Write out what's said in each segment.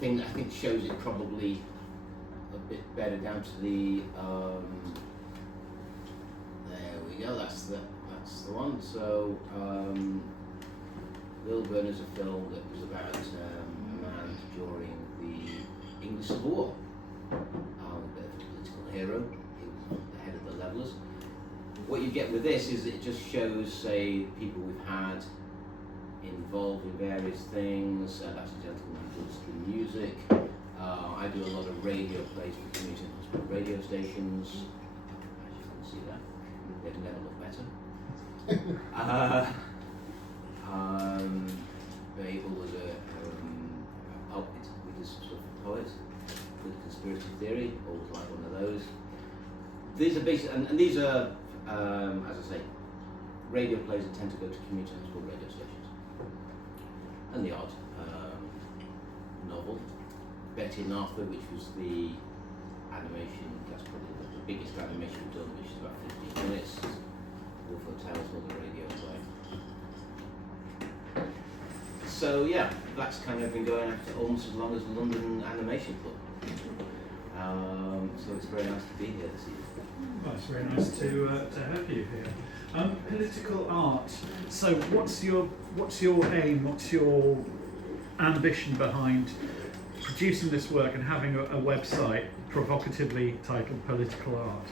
thing I think shows it probably a bit better down to the. There we go. That's the one. So. Lil Burn is a film that was about a man during the English Civil War. A bit of a political hero. He was the head of the Levellers. What you get with this is it just shows, say, people we've had involved in various things. That's a gentleman who does the music. I do a lot of radio plays for community and hospital radio stations. As you can see that, they'd never look better. Babel was a poet. We did some stuff for poets with conspiracy theory. Always like one of those. These are basic, and these are, as I say, radio plays that tend to go to community and hospital radio stations. And the odd novel, Betty and Arthur, which was the animation. That's probably the biggest animation we've done, which is about 15 minutes. Wolf Hotels or the radio play. So yeah, that's kind of been going after almost as long as London Animation Club. So it's very nice to be here this evening. Well, it's very nice to have you here. Political art. So what's your aim? What's your ambition behind producing this work and having a website provocatively titled Political Art?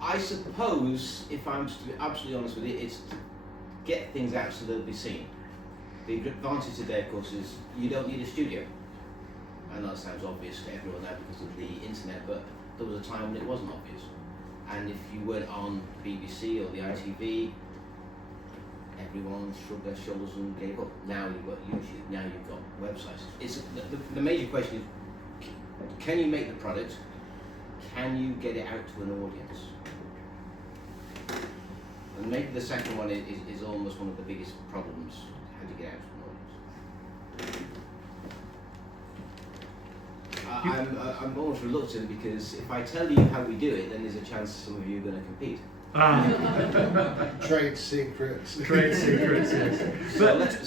I suppose, if I'm to be absolutely honest with you, it's to get things out so they'll be seen. The advantage today, of course, is you don't need a studio. And that sounds obvious to everyone now because of the internet, but there was a time when it wasn't obvious. And if you weren't on BBC or the ITV, everyone shrugged their shoulders and gave up. Now you've got YouTube, now you've got websites. The major question is, can you make the product? Can you get it out to an audience? And maybe the second one is almost one of the biggest problems, how to get out to an audience. I'm almost reluctant because if I tell you how we do it, then there's a chance some of you are going to compete. Trade secrets. Trade secrets, yes.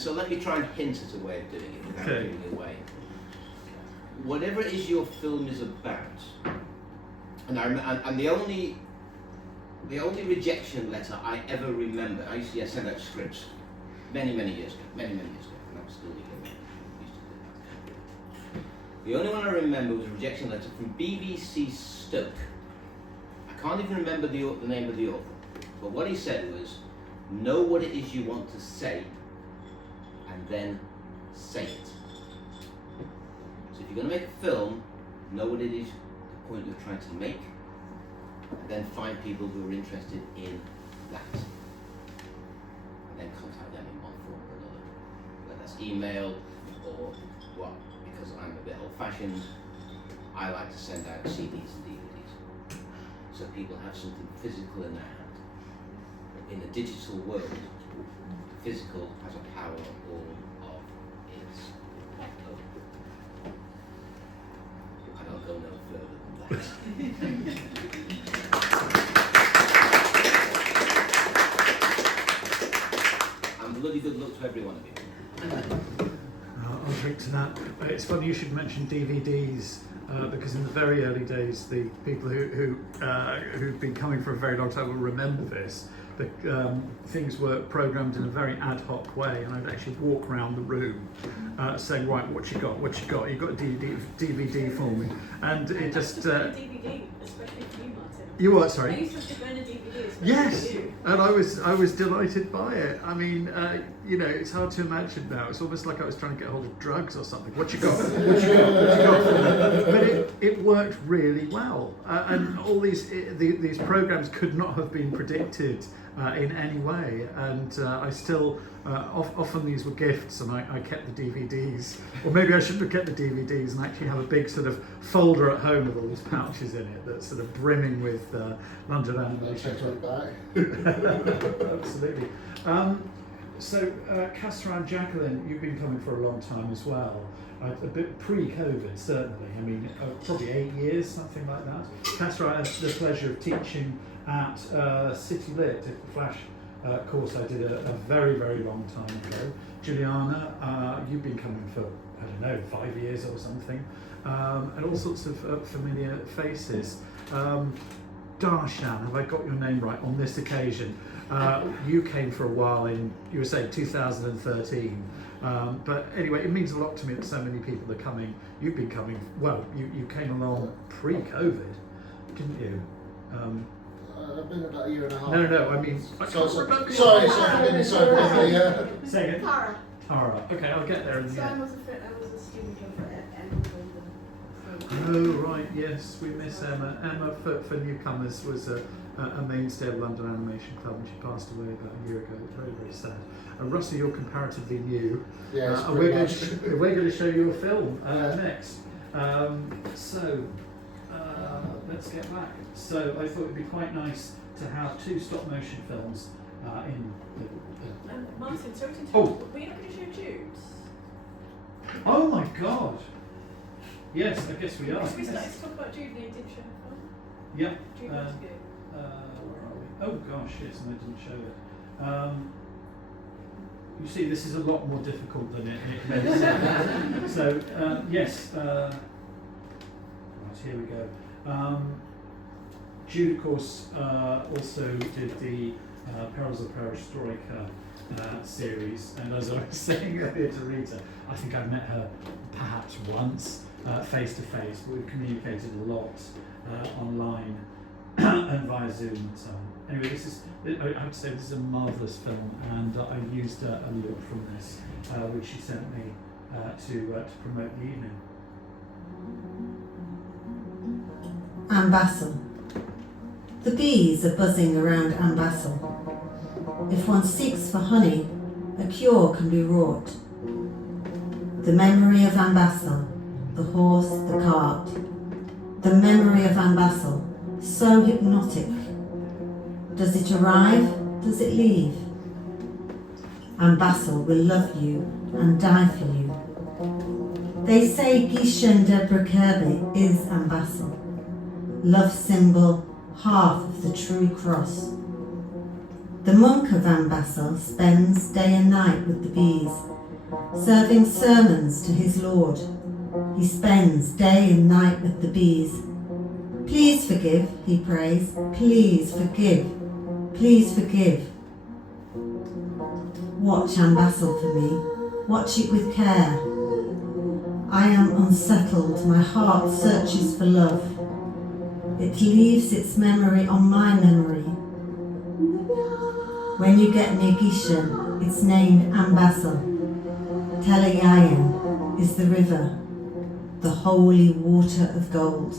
So let me try and hint at a way of doing it without giving it away. Whatever it is your film is about, and the only rejection letter I ever remember, I used to send out scripts many years ago, and I was still used to do that. The only one I remember was a rejection letter from BBC Stoke. I can't even remember the name of the author, but what he said was, know what it is you want to say, and then say it. So if you're going to make a film, know what it is, the point you're trying to make, and then find people who are interested in that. And then contact them in one form or another. Whether that's email or what, because I'm a bit old-fashioned, I like to send out CDs and DVDs. So people have something physical in their hand. In a digital world, physical has a power all of its own. And I'll go no further than that. Bloody good luck to every one of you. I'll drink to that. It's funny you should mention DVDs because in the very early days, the people who've been coming for a very long time will remember this. Things were programmed in a very ad hoc way, and I'd actually walk around the room saying, "Right, what you got? What you got? You got a DVD for me?" And it just. DVD, especially for you, Martin. You what? Sorry. I used to burn a DVD. Yes, and I was delighted by it. I mean, it's hard to imagine now. It's almost like I was trying to get hold of drugs or something. What you got? What you got? What you got for me? But it worked really well, and all these programs could not have been predicted in any way. And I still often these were gifts, and I kept the DVDs, or maybe I should have kept the DVDs and actually have a big sort of folder at home with all these pouches in it that's sort of brimming with London animation. Absolutely. So, Castor and Jacqueline, you've been coming for a long time as well. A bit pre-COVID, certainly. I mean, probably 8 years, something like that. Castor, I had the pleasure of teaching at City Lit, if the Flash course I did a very, very long time ago. Juliana, you've been coming for, I don't know, 5 years or something, and all sorts of familiar faces. Darshan, have I got your name right on this occasion? You came for a while in, you were saying 2013, but anyway, it means a lot to me that so many people are coming. You've been coming, well, you came along pre-COVID, didn't you? I've been about a year and a half. No, I mean, Sorry, say again. Tara. Tara. Okay, I'll get there in the So I end. was a student of Emma. Oh right, yes, we miss Emma. Emma, for newcomers, was a mainstay of London Animation Club, and she passed away about a year ago. Very, very sad. Russell, you're comparatively new. Yes, we're going to show you a film next. Let's get back. So I thought it'd be quite nice to have 2 stop motion films in the Martin, sorry to interrupt. Oh. Were you not going to show Jude's? Oh my God! Yes, I guess we are. Because we Yes. started to talk about Jude and he did show the film. Yeah. Jude Montague. Where are we? Oh gosh, yes, and I didn't show it. You see, this is a lot more difficult than it may seem. So, yes, right, here we go. Jude, of course, also did the Perils of Perestroika series, and as I was saying earlier to Rita, I think I've met her perhaps once, face to face, but we've communicated a lot online and via Zoom and so on. Anyway, I have to say, this is a marvellous film, and I used a look from this, which she sent me to promote the evening. Ambassel. The bees are buzzing around Ambassel. If one seeks for honey, a cure can be wrought. The memory of Ambassel, the horse, the cart. The memory of Ambassel, so hypnotic. Does it arrive? Does it leave? Ambassel will love you and die for you. They say Guichen de Brekerbe is Ambassel, love symbol, half of the true cross. The monk of Ambassel spends day and night with the bees, serving sermons to his Lord. He spends day and night with the bees. Please forgive, he prays, please forgive, please forgive. Watch Ambassel for me, watch it with care. I am unsettled, my heart searches for love. It leaves its memory on my memory. When you get near Guichen, it's named Ambassel. Teleyayen is the river, the holy water of gold.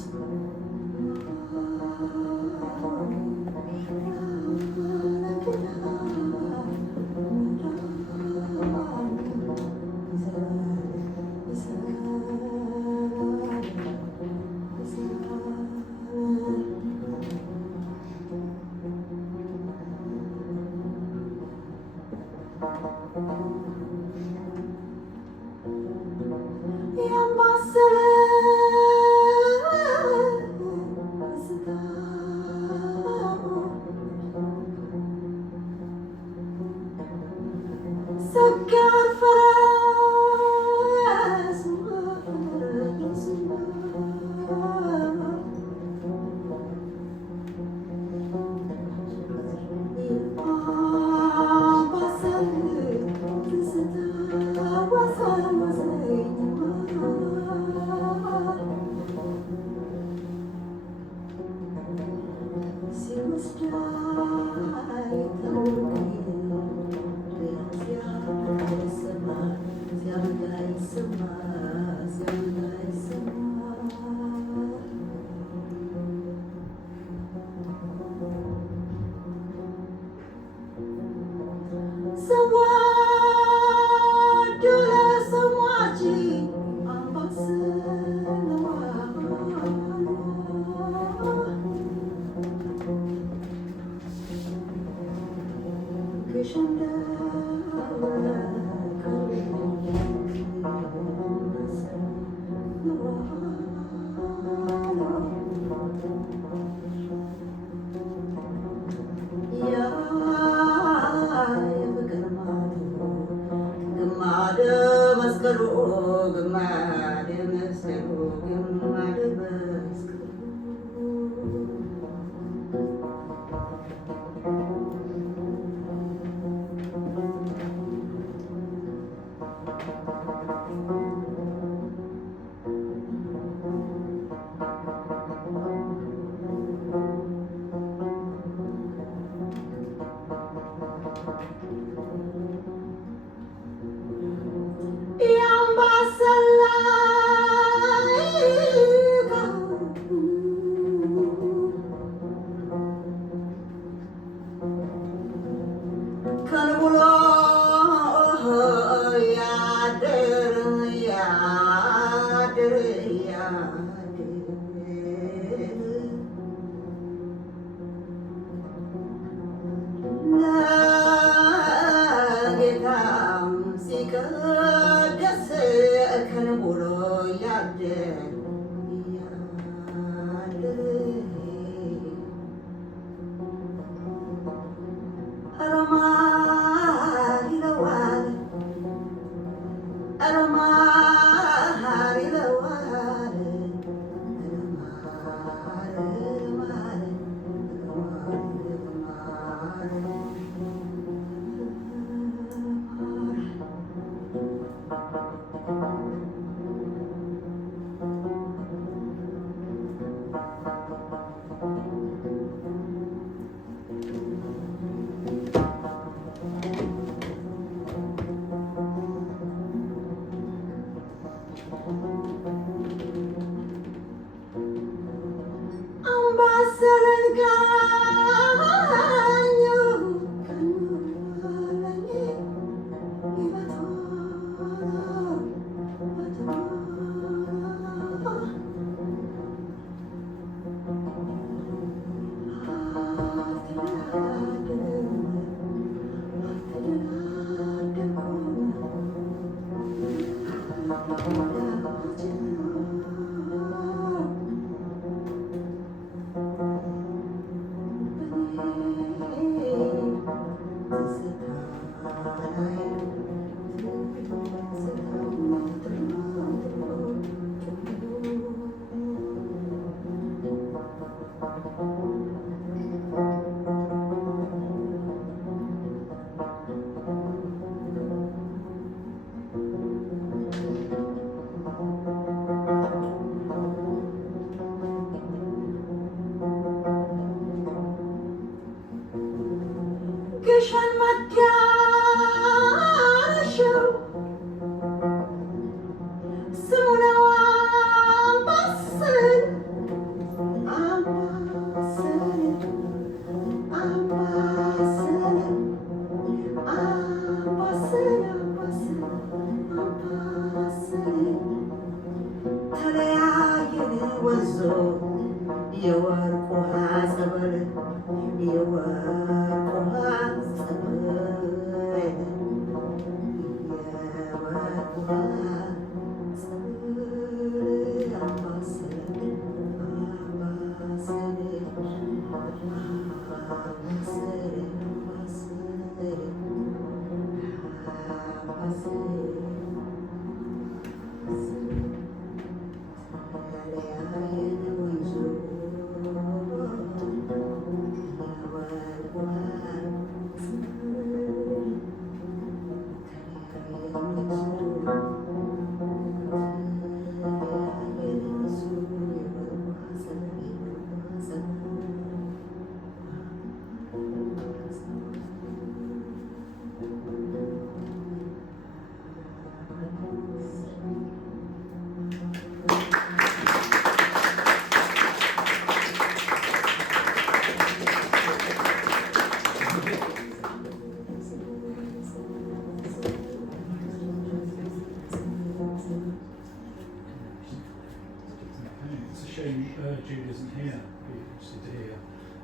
Jude isn't here. Be interested to hear.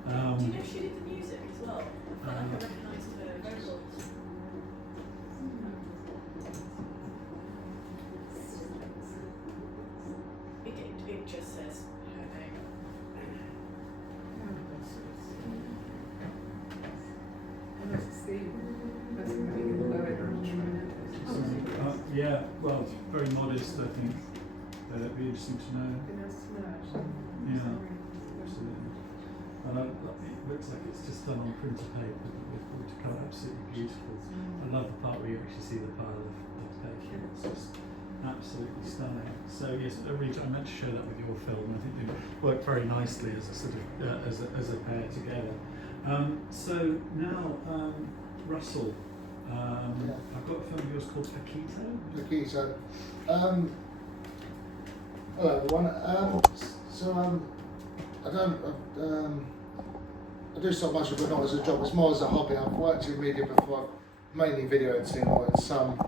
Do you know she did the music as well? I feel like I recognised her vocals. It just says her name. Yeah, well, very modern August, I think. It'd be interesting to know. Yeah, absolutely. And it looks like it's just done on printer paper with watercolour, absolutely beautiful. I love the part where you actually see the pile of paper. It's just absolutely stunning. So yes, I meant to share that with your film. I think they work very nicely as a sort of as a pair together. So now, Russell, I've got a film of yours called Paguito. Paguito. Hello everyone. I do stop motion, but not as a job. It's more as a hobby. I've worked in media before, mainly video editing or in some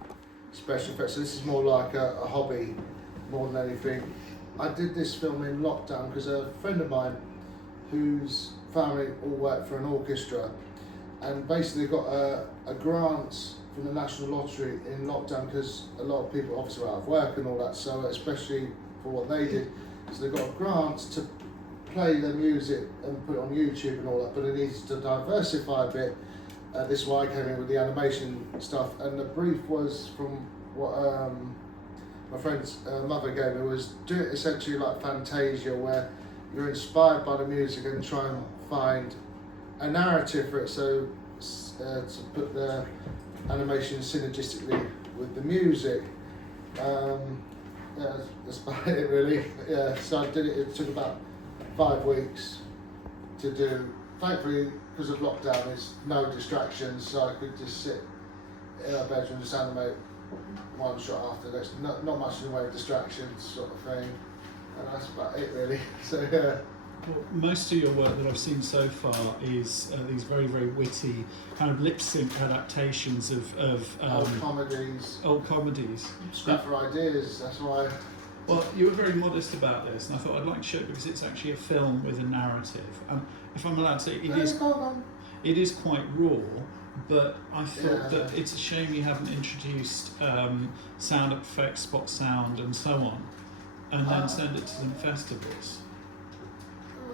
special effects. So this is more like a hobby more than anything. I did this film in lockdown because a friend of mine whose family all worked for an orchestra and basically got a grant from the National Lottery in lockdown because a lot of people obviously were out of work and all that, so especially for what they did, so they got a grant to play their music and put it on YouTube and all that, but it needs to diversify a bit. This is why I came in with the animation stuff, and the brief was from what my friend's mother gave me, was do it essentially like Fantasia, where you're inspired by the music and try and find a narrative for it, so to put the animation synergistically with the music. Yeah, that's about it really. Yeah, so I did it. It took about 5 weeks to do. Thankfully, because of lockdown, there's no distractions, so I could just sit in our bedroom, just animate one shot after next. Not much in the way of distractions, sort of thing. And that's about it really. So yeah. Well, most of your work that I've seen so far is these very, very witty kind of lip sync adaptations of old comedies. Scrap for ideas, that's why. Well, you were very modest about this, and I thought I'd like to show it because it's actually a film with a narrative. If I'm allowed to say, it is quite raw, but I thought that it's a shame you haven't introduced sound effects, spot sound, and so on, and then send it to some festivals.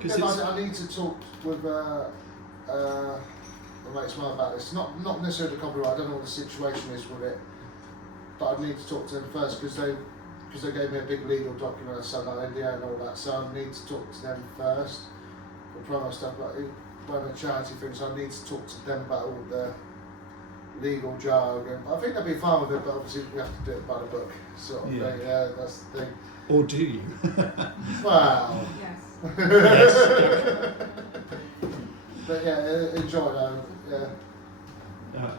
I need to talk with the mates about this. Not necessarily the copyright. I don't know what the situation is with it, but I need to talk to them first because they gave me a big legal document I signed on NDA and all that. So I need to talk to them first for promo stuff. But when a charity thing, so I need to talk to them about all the legal jargon. I think they'll be fine with it, but obviously we have to do it by the book, sort of thing. Yeah, that's the thing. Or do you? Wow. Yes. Yes. But yeah, enjoy though. Yeah.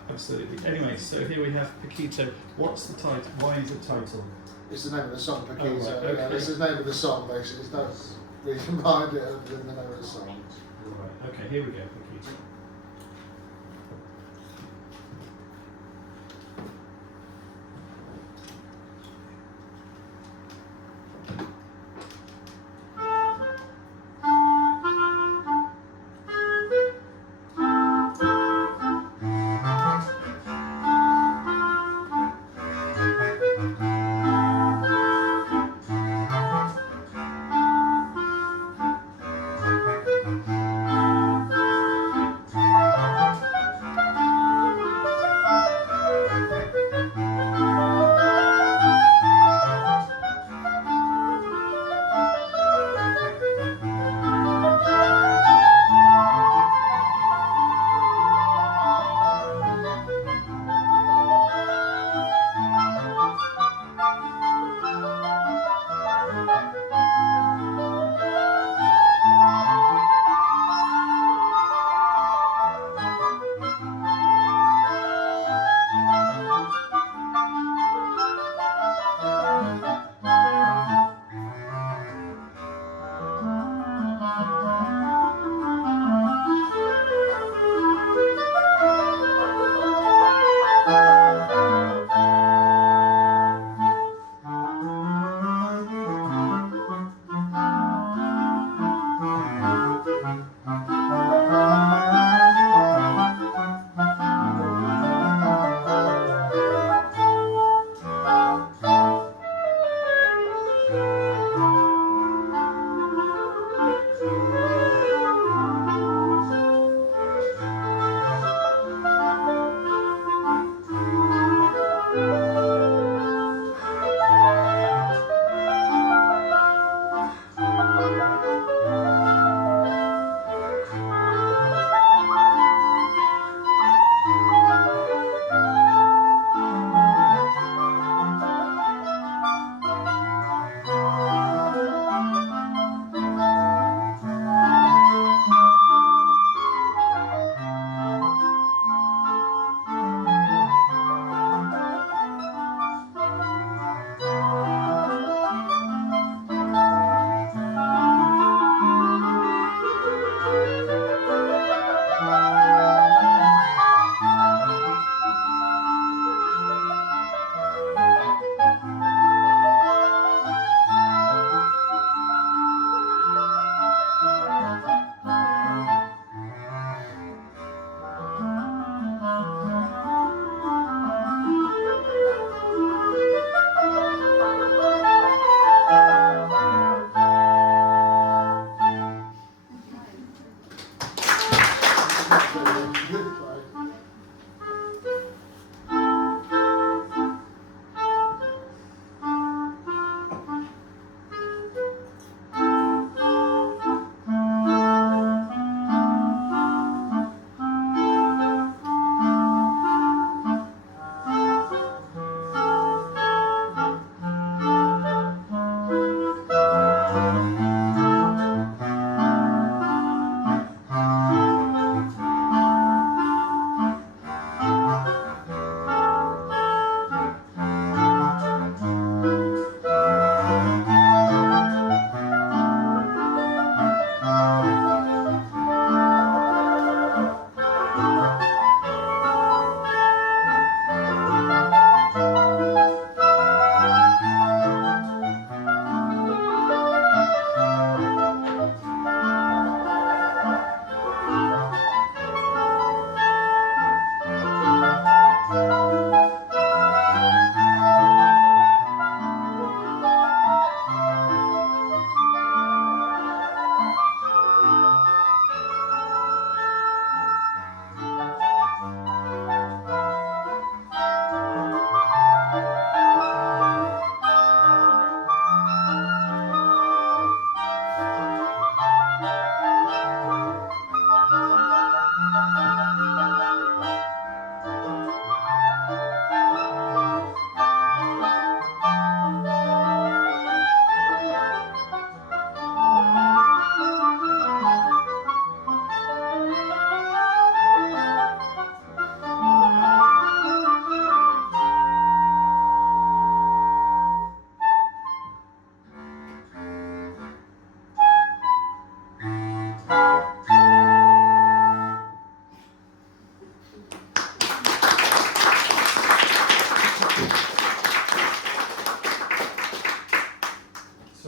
Absolutely. Anyway, so here we have Paguito. What's the title? Why is it title? It's the name of the song, Paguito. Oh, right, okay. Yeah, this is the name of the song basically. There's no reason behind it other than the name of the song. Right. Okay, here we go, Paguito.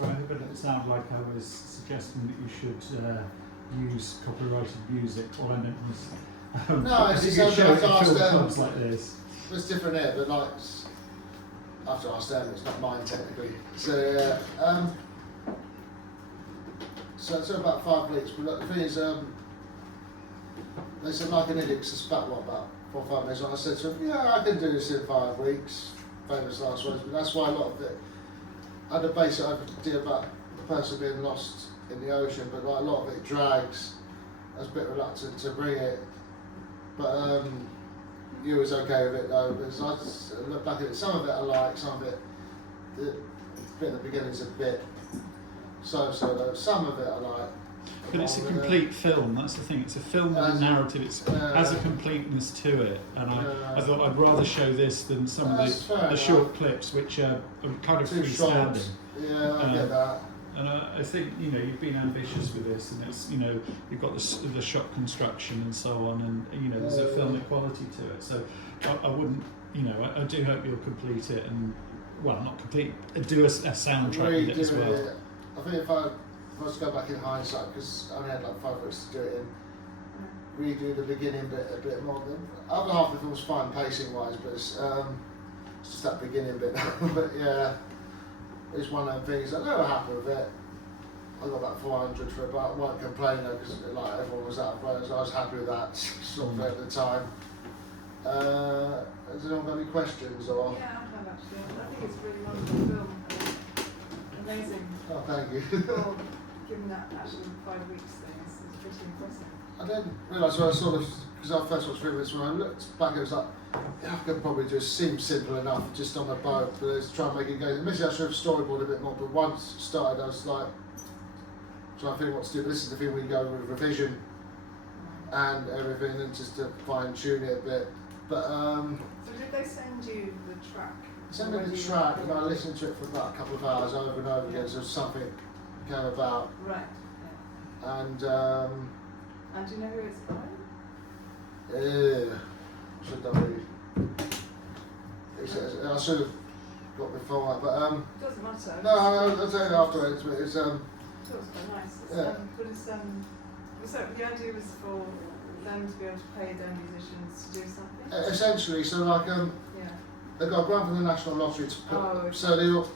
sorry, I hope it didn't sound like I was suggesting that you should use copyrighted music. All I meant was No, it's you just could show it in after film I clubs like this. It's different here, but like after I stand, it's not mine technically. So so it's about 5 weeks. But look, the thing is, they said like an idiot, it's about 4 or 5 minutes. And I said to them, yeah, I can do this in 5 weeks. Famous last words, but that's why a lot of it. I had to base it over the deal about the person being lost in the ocean, but like a lot of it drags. I was a bit reluctant to bring it, but you was okay with it though, because I just look back at it. Some of it I like, some of it, the bit at the beginning's a bit so-so though. Some of it I like. But it's a complete film, that's the thing. It's a film with a narrative, it has a completeness to it. And I thought I'd rather show this than some of the short clips, which are kind of freestanding. Yeah, I get that. And I think, you know, you've been ambitious with this, and it's, you know, you've got the shot construction and so on, and, you know, there's a filmic quality to it. So I wouldn't, you know, I do hope you'll complete it and, well, not complete, do a soundtrack with it as well. I think if I was to go back in hindsight, because I only had like 5 weeks to do it in, redo the beginning bit a bit more. The other half of it was fine pacing wise, but it's just that beginning bit. But yeah, it's one of them things. I never happy with it. I got about 400 for it, but I won't complain though, because like everyone was out of play, so I was happy with that sort of at the time. Has anyone got any questions or? Yeah, I have actually. I think it's a really wonderful film. Amazing. Oh, thank you. Well, given that actually 5 weeks thing, it's pretty impressive. I didn't realise when I saw this, because I first watched 3 minutes, when I looked back, it was like, yeah, I could probably just seem simple enough, just on a boat, but let's try and make it go. Admittedly, I should have storyboarded a bit more, but once it started, I was like, trying to figure what to do. But this is the thing where you go with revision and everything, and just to fine tune it a bit. But So did they send you the track? send me the track, and I listened to it for about a couple of hours over and over again, so something came about. Right. Yeah. And do you know who it's by? should I should have got before that, but It doesn't matter. no, I'll tell you afterwards. But it's I thought it was quite nice. It's, yeah. but it's so the idea was for them to be able to pay their musicians to do something. essentially, so like Yeah. they got a grant from the National Lottery to put, Oh, okay. so they all,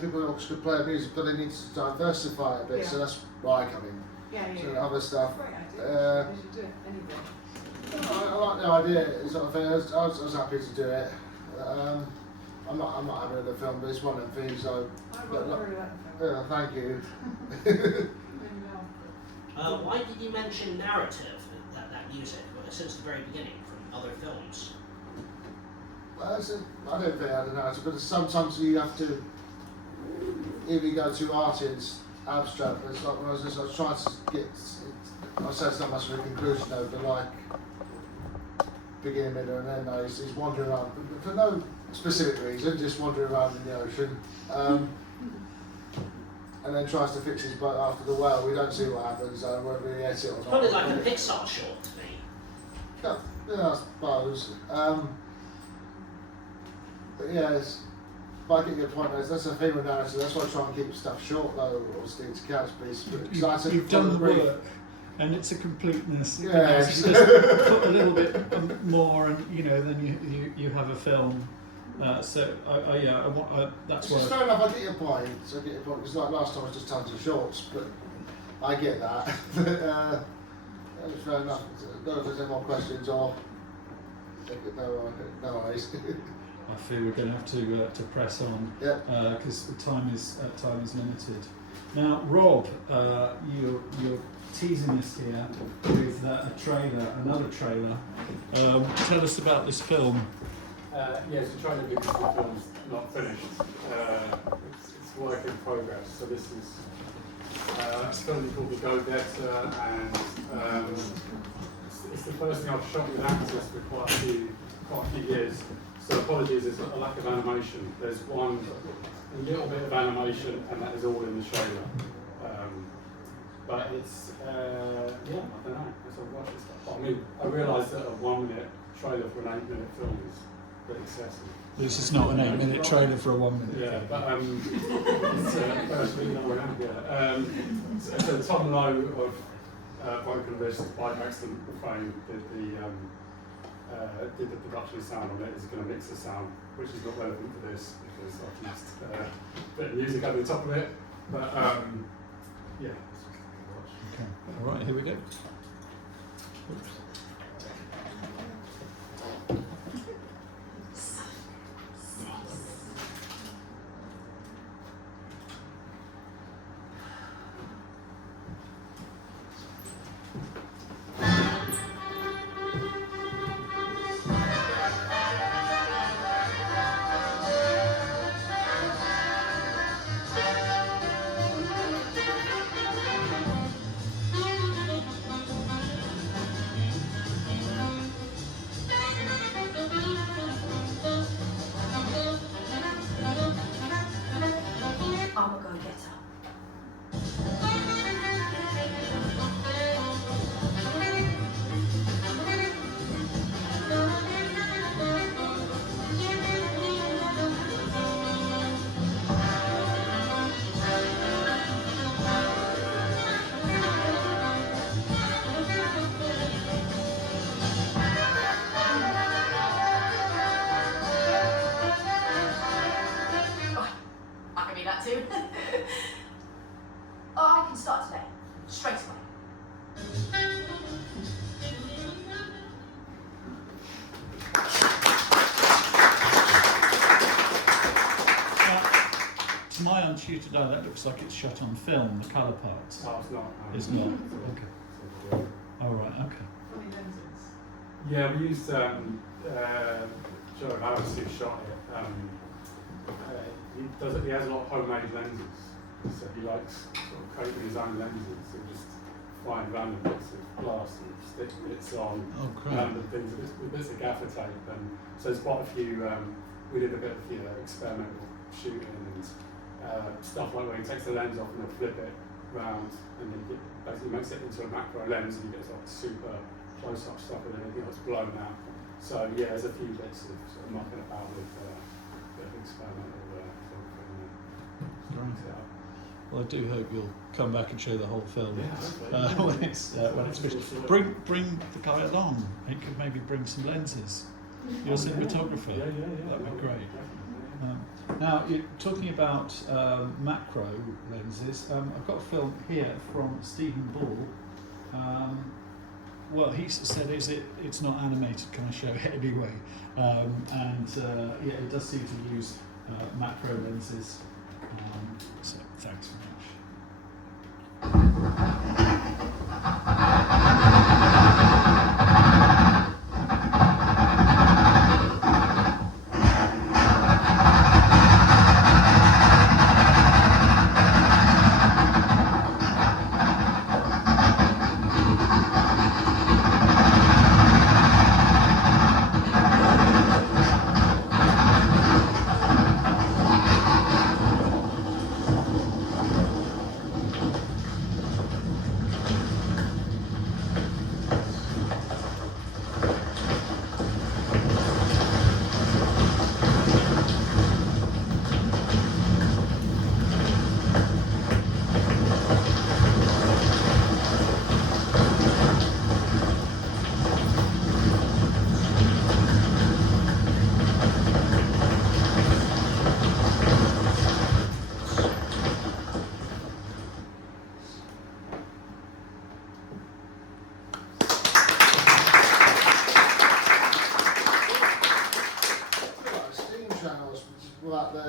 people in Oxford could play music, but they need to diversify it a bit. Yeah. So that's where I come in. Yeah, yeah. So yeah. other stuff. Great idea. They should do it anyway. I like the idea, sort of thing. I was happy to do it. I'm not happy with the film, but it's one of the things. So, I really like the film. thank you. Really well. Why did you mention narrative, that music, since the very beginning from other films? Well, I don't think I had an narrative, but sometimes you have to either go too arty and abstract. But it's like when I was trying to get. I say it's not much of a conclusion though, but like beginning, middle, and end. No, he's wandering around but for no specific reason, just wandering around in the ocean, and then tries to fix his boat after the whale. We don't see what happens. I won't really edit it or not. Probably like a Pixar short to me. Yeah, I suppose. But yeah, but I get your point. That's a theme of narrative. That's why I try and keep stuff short though, or stick to catch piece. You've done the work, and it's a completeness. Yes. You know, so you just put a little bit more, and you know, then you have a film. That's It's why. fair enough. I get your point. So I get your point because like last time it was just tons of shorts, but I get that. It's fair enough. I don't know if there's any more questions or no worries. I fear we're going to have to press on because time is limited. Now, Rob, you're teasing us here with another trailer. Tell us about this film. Yes, we're trying to do this. The film's not finished. It's work in progress. So this is a film called The Go-Getter, and it's the first thing I've shot with actors for quite a few years. So apologies, there's a lack of animation. There's a little bit of animation, and that is all in the trailer. But it's, I don't know. As I watch this stuff, I mean, I realise that a 1 minute trailer for an 8 minute film is bit excessive. This is not an 8-minute trailer for a 1-minute. Yeah, but it's first week that we're out, yeah. So Tom Lowe of Broken Wrist by Excellent Fame did the production sound on it. He's going to mix the sound, which is not relevant for this because I've used a bit of music over the top of it. But yeah. Okay. All right, here we go. Oops. I can start today, straight away. To my untutored eye, that looks like it's shot on film, the colour parts. No, it's not. It's not? Okay. All right, okay. Funny lenses. Yeah, we used Joe Harris who shot it. He has a lot of homemade lenses, so he likes sort of coating his own lenses and just find random bits of glass and stick bits on random things with bits of gaffer tape. And so there's quite a few. We did a bit of experimental shooting and stuff like where he takes the lens off and then flip it round and then basically makes it into a macro lens and you get like super close-up stuff with anything that's blown out. So yeah, there's a few bits of sort of mucking about with a bit of experimental Well, I do hope you'll come back and show the whole film Yeah, when it's finished. Bring the guy along. He could maybe bring some lenses. You're a cinematographer. Yeah. That'd be great. Now, you're talking about macro lenses. I've got a film here from Stephen Ball. Well, he said, it's not animated, can I show it anyway? Yeah, it does seem to use macro lenses. So, thanks very much.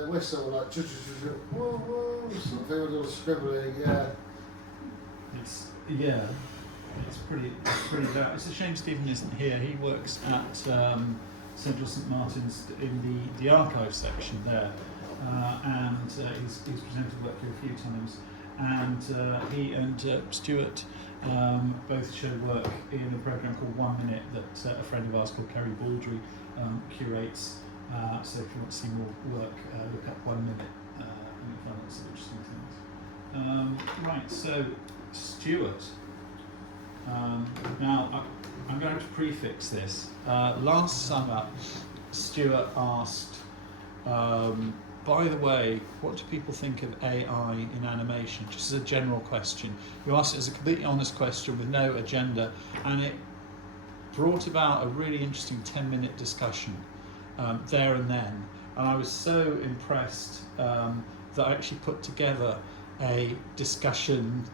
Whistle like whoa, whoa, something with a little scribbling, yeah. It's pretty bad. It's a shame Stephen isn't here. He works at Central St Martin's in the archive section there, and he's presented work here a few times. And he and Stuart both show work in a program called 1 Minute that a friend of ours called Kerry Baldry curates. So if you want to see more work, look up 1 Minute and you'll find lots of interesting things. Right, so Stuart. Now I'm going to prefix this. Last summer Stuart asked, by the way, what do people think of AI in animation? Just as a general question. You asked it as a completely honest question with no agenda, and it brought about a really interesting 10-minute discussion there and then. And I was so impressed that I actually put together a discussion,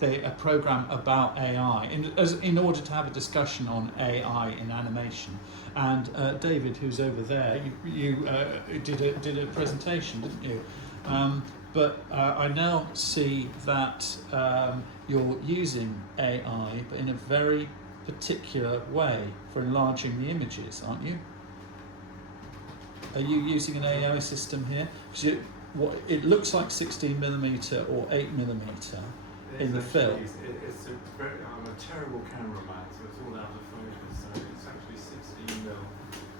a program about AI in order to have a discussion on AI in animation. And David, who's over there, you did a presentation, didn't you? But I now see that you're using AI, but in a very particular way for enlarging the images, aren't you? Are you using an AI system here? Because it looks like 16mm or 8mm in the film. I'm a terrible cameraman, so it's all out of focus. So it's actually 16mm,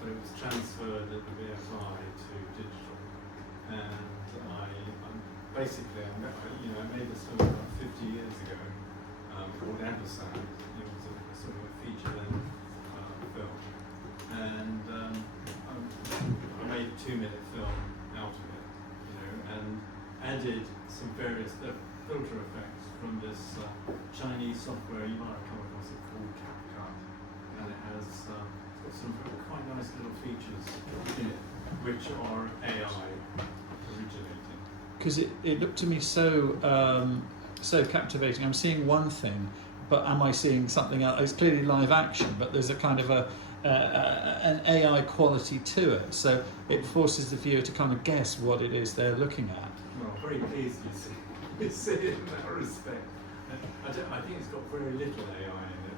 but it was transferred at the BFI to digital. And I made this film about 50 years ago called Ambassel. It was a sort of a feature-length film, and I made a 2-minute film out of it, and added some various filter effects from this Chinese software. You might have come across it, called CapCut, and it has got some quite nice little features in it, which are AI originated. Because it looked to me so captivating. I'm seeing one thing, but am I seeing something else? It's clearly live action, but there's a kind of an AI quality to it. So it forces the viewer to kind of guess what it is they're looking at. Well, very pleased you see it in that respect. I think it's got very little AI in it.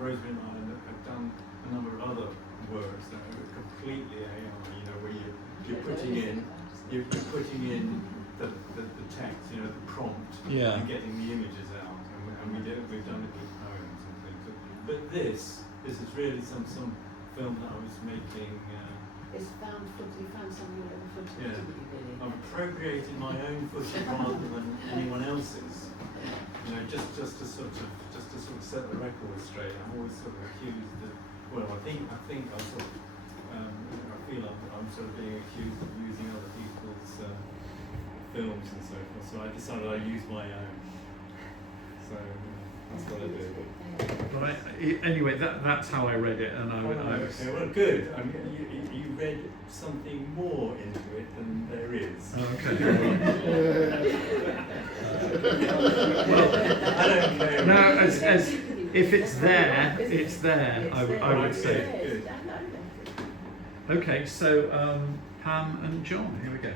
Rosemary and I have done a number of other works that are completely AI. Where you're putting in the text, the prompt, and getting the images out, and we've done it with poems and things. But this is really some film that I was making. It's found footage. You found some of the footage. Yeah. I'm appropriating my own footage rather than anyone else's. Just to sort of set the record straight. I'm always sort of accused of. Well, I think I sort of. I feel I'm sort of being accused of using other people's films and so forth. So I decided I'd use my own. So that's what I do. Right. Anyway, that's how I read it, and I was. Okay, well, good. I mean, you read something more into it than there is. Okay. Well, I don't care. no, as if it's there, it's there. I would say. Good. Okay, so Pam and John, here we go.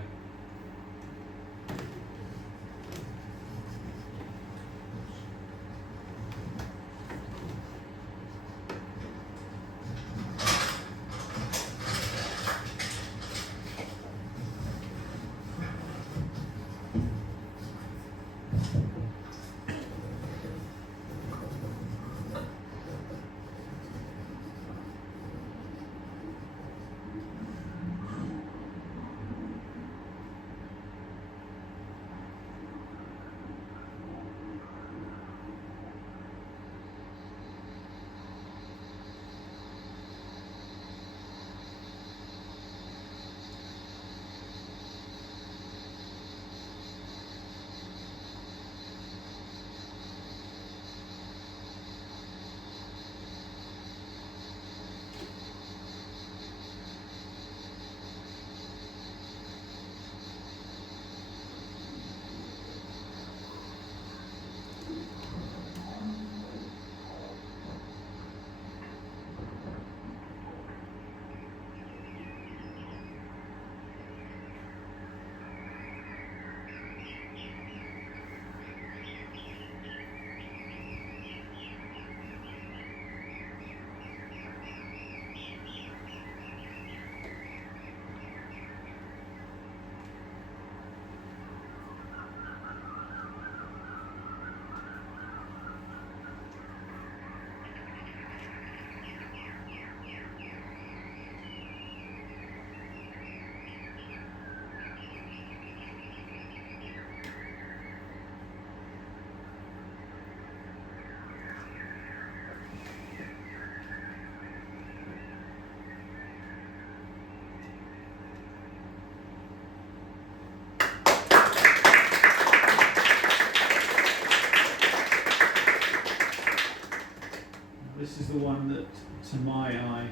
one that, to my eye,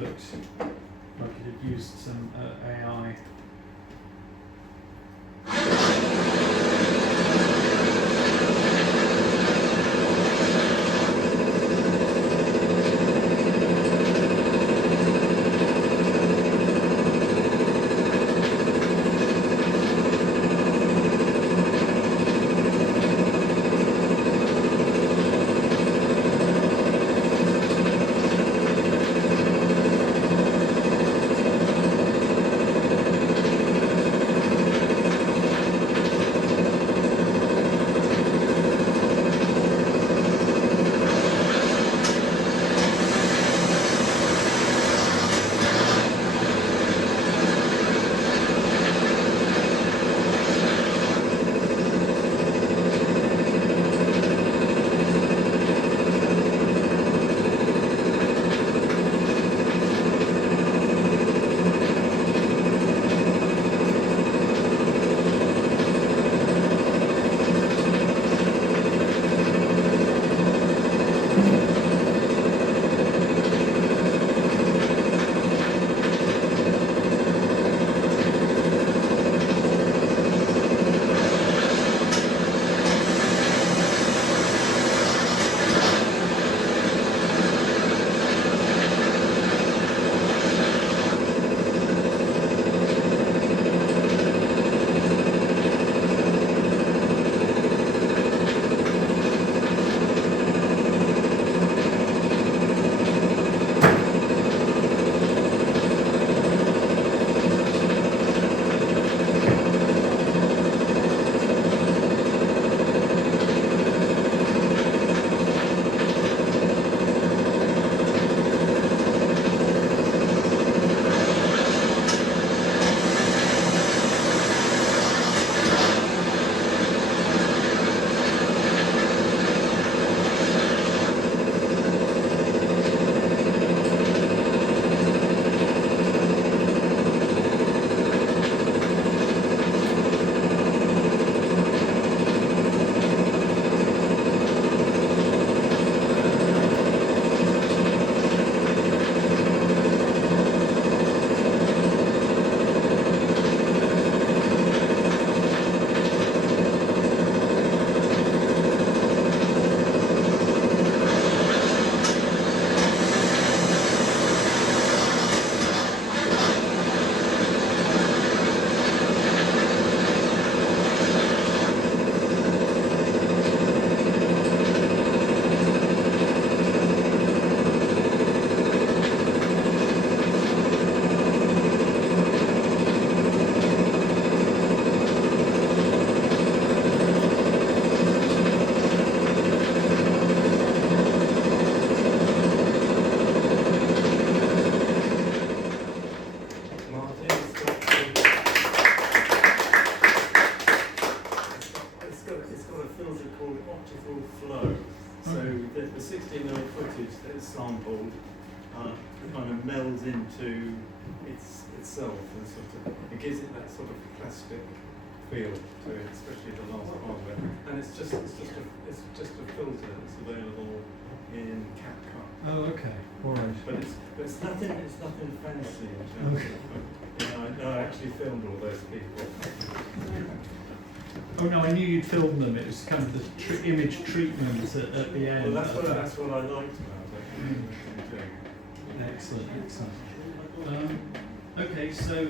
looked like it had used some AI. the 16mm footage that is sampled kind of melds into itself, and sort of it gives it that sort of plastic feel to it, especially the last part of it. And it's just a filter that's available in CapCut. Oh, okay, all right. But it's nothing fancy. In terms of, I actually filmed all those people. Oh no, I knew you'd filmed them. It was kind of the image treatment at the end. Well, that's what I liked about it. Excellent, excellent. Okay, so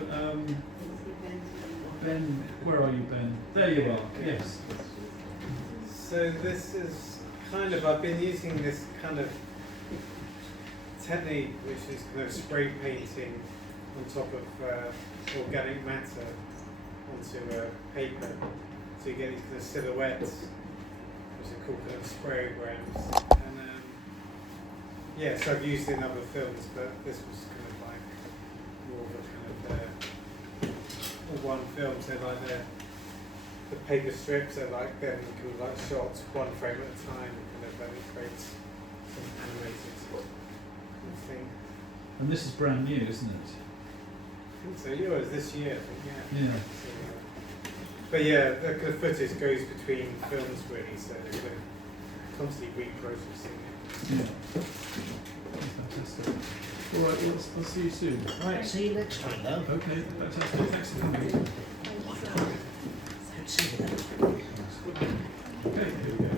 Ben, where are you, Ben? There you are. Yes. So this is kind of, I've been using this kind of technique, which is kind of spray painting on top of organic matter onto paper. So you get these kind of silhouettes, which are called kind of sprayograms. And yeah, so I've used it in other films, but this was kind of like more of a kind of one film. So like the paper strips are like then kind of like shots one frame at a time, kind of it creates some animated thing. And this is brand new, isn't it? I think so. Yeah, it was this year, I think. Yeah. Yeah. So, but yeah, the footage goes between films really, so we're constantly reprocessing it. Yeah. Fantastic. All right, well, I'll see you soon. Right, see you next time though. Okay, fantastic. Thanks for coming. See you then. Okay, here we go.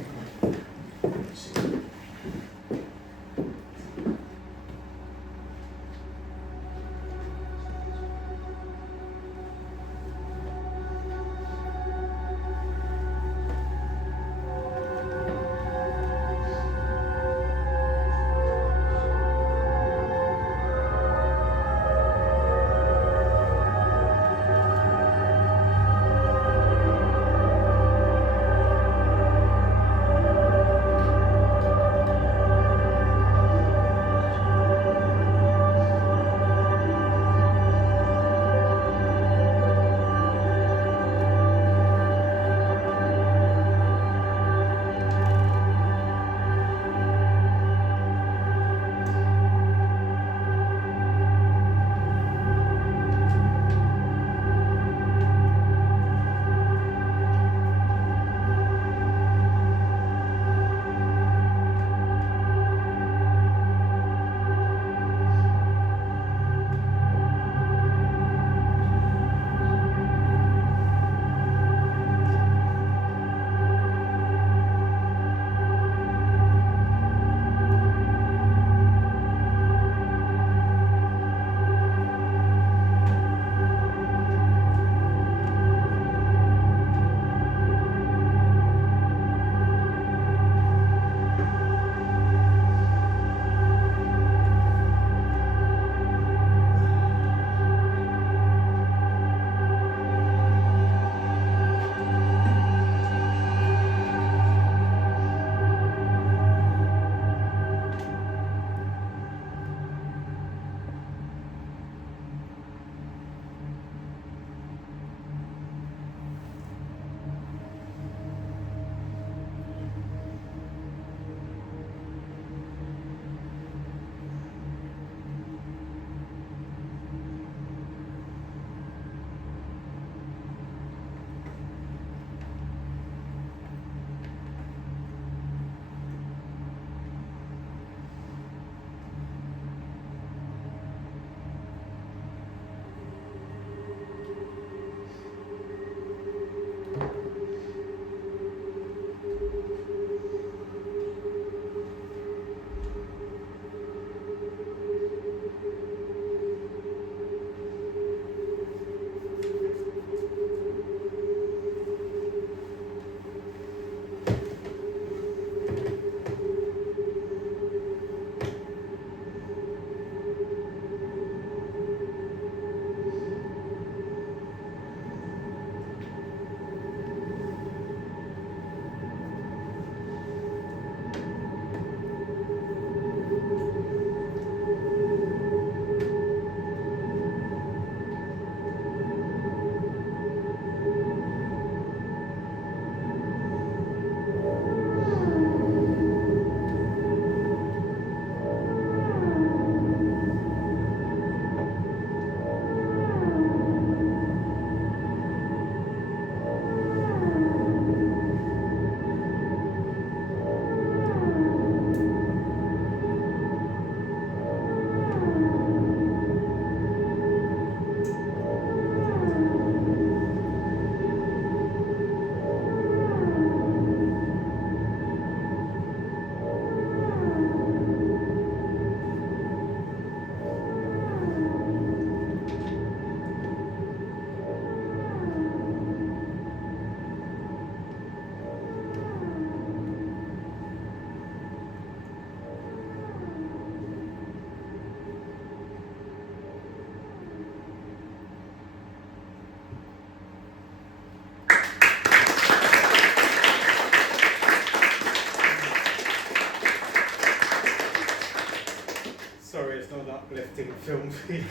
uplifting film feed.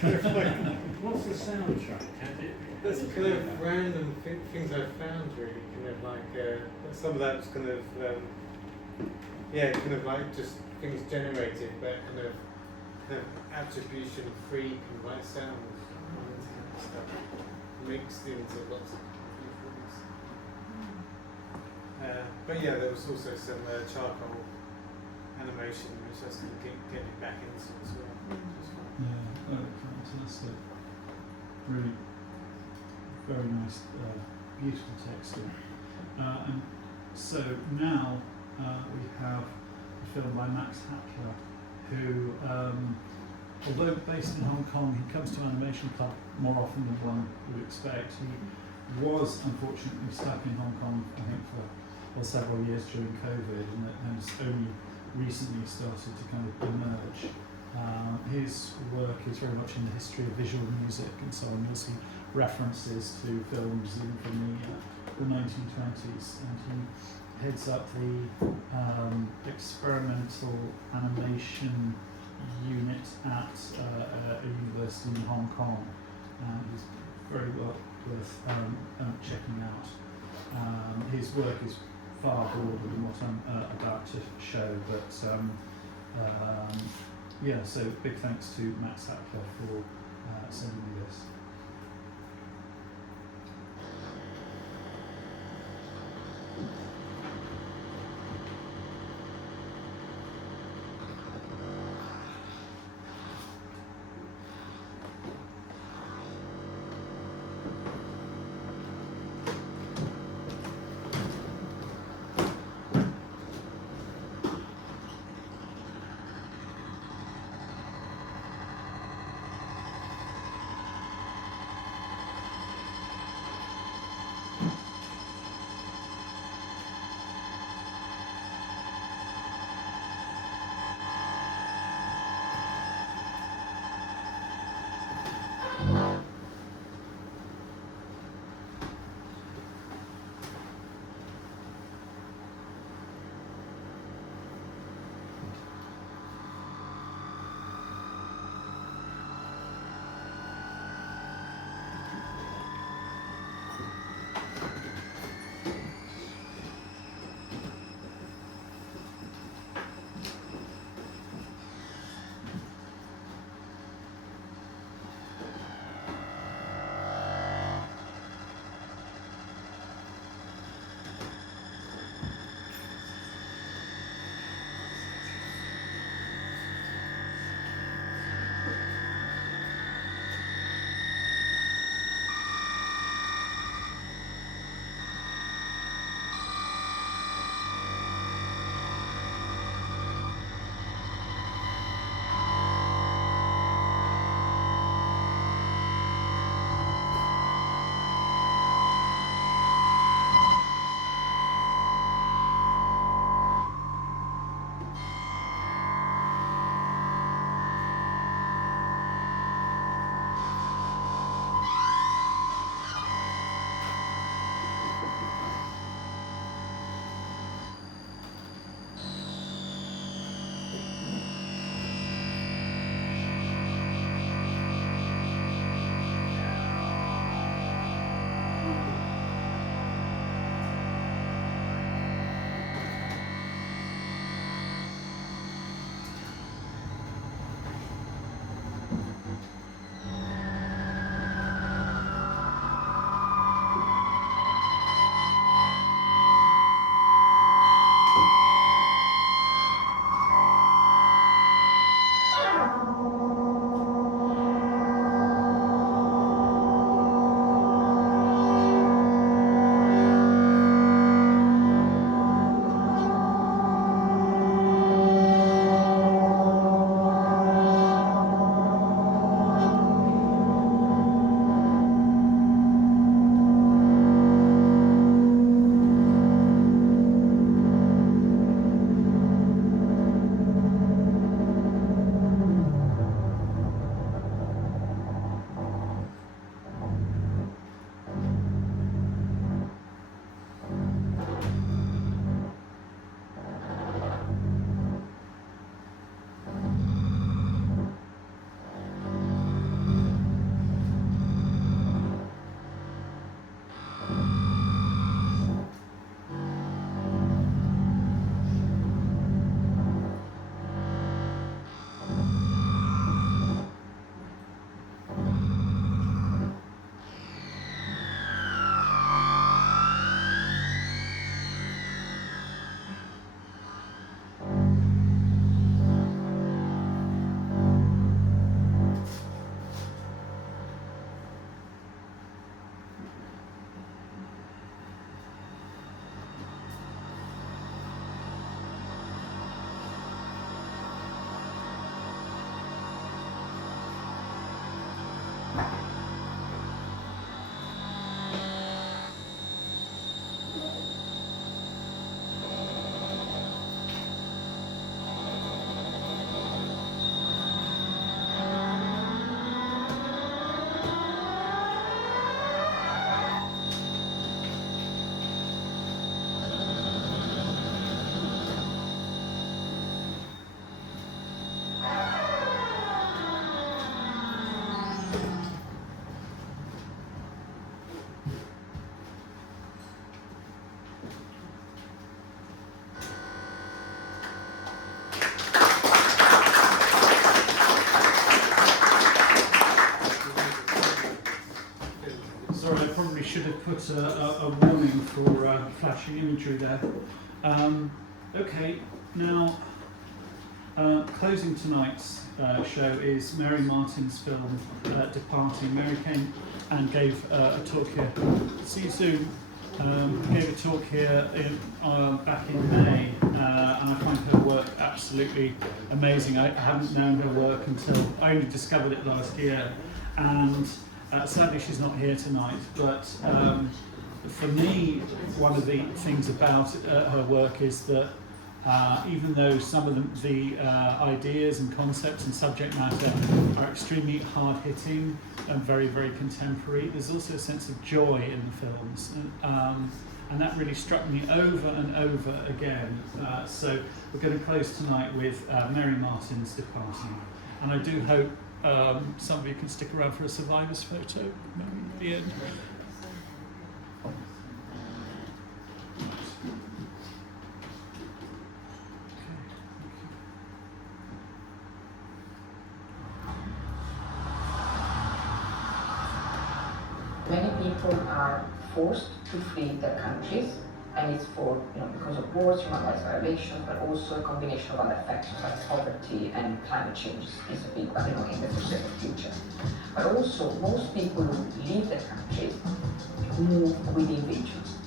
What's the soundtrack? That's kind of random things I've found, really. Kind of like some of that's kind of kind of like just things generated, but kind of attribution-free, kind of like sounds and stuff mixed into lots of different things. But yeah, there was also some charcoal animation, which I was kind of getting back into as well. Which is fun. Yeah, oh, fantastic. Really, very nice, beautiful texture. And so now we have a film by Max Hattler, who, although based in Hong Kong, he comes to Animation Club more often than one would expect. He was unfortunately stuck in Hong Kong, I think, for several years during COVID, and has only recently started to kind of emerge. His work is very much in the history of visual music and so on. You'll see references to films even from the 1920s, and he heads up the experimental animation unit at a university in Hong Kong. He's very well worth checking out. His work is far broader than what I'm about to show, but yeah, so big thanks to Max Hattler for sending me this. put a warning for flashing imagery there. Okay, now closing tonight's show is Mary Martin's film Departing. Mary came and gave a talk here. See you soon. Gave a talk here back in May, and I find her work absolutely amazing. I hadn't known her work until I only discovered it last year, and sadly she's not here tonight. But for me, one of the things about her work is that even though some of the ideas and concepts and subject matter are extremely hard-hitting and very, very contemporary, there's also a sense of joy in the films. And that really struck me over and over again. So we're going to close tonight with Mary Martin's Departing. And I do hope some of you can stick around for a survivor's photo at the end. Many people are forced to flee their countries, and it's for, because of wars, human rights violations, but also a combination of other factors like poverty and climate change is a big one, in the foreseeable future. But also, most people who leave their countries move within regions.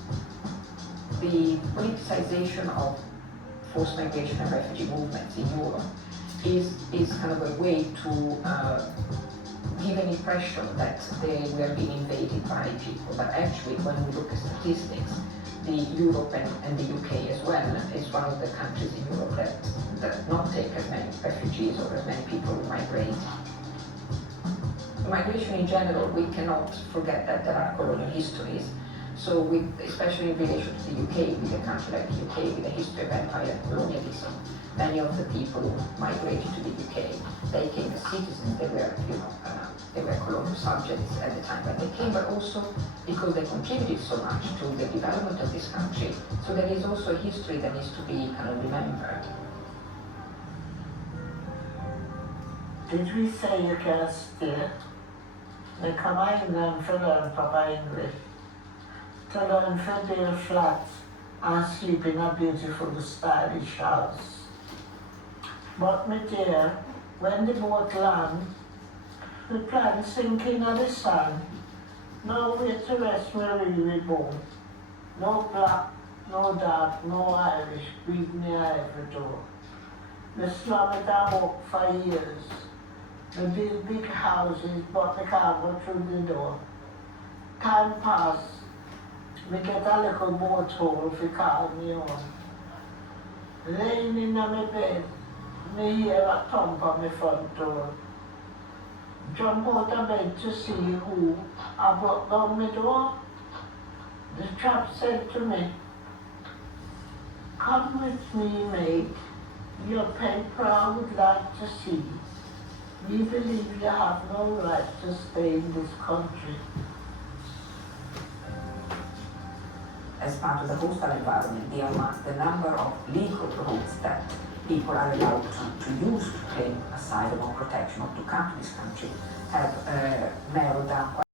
The politicization of forced migration and refugee movements in Europe is kind of a way to give an impression that they were being invaded by people, but actually when we look at statistics, Europe and the UK as well is one of the countries in Europe that not take as many refugees or as many people who migrate. Migration in general, we cannot forget that there are colonial histories. So especially in relation to the UK, with a country like the UK, with a history of empire and colonialism, many of the people who migrated to the UK, they came as citizens, they were colonial subjects at the time when they came, but also because they contributed so much to the development of this country. So there is also a history that needs to be kind of remembered. Did we say you can stay? They come England to learn proper English, to learn to build flats and sleep in a beautiful stylish house. But my dear, when the boat land, the plan sinking on the sand, no way to rest where we were born. No black, no dark, no Irish, breathe near every door. The slum it I walked for years. They build big houses, but they can't go through the door. Time pass, we get a little boat hole if you call me home. Laying in my bed, me hear a thump on my front door. Jump out of bed to see who I brought down my door. The chap said to me, "Come with me, mate. Your paper would like to see. We believe you have no right to stay in this country." As part of the coastal environment, the number of legal routes that people are allowed to use to claim asylum or protection or to come to this country have narrowed down quite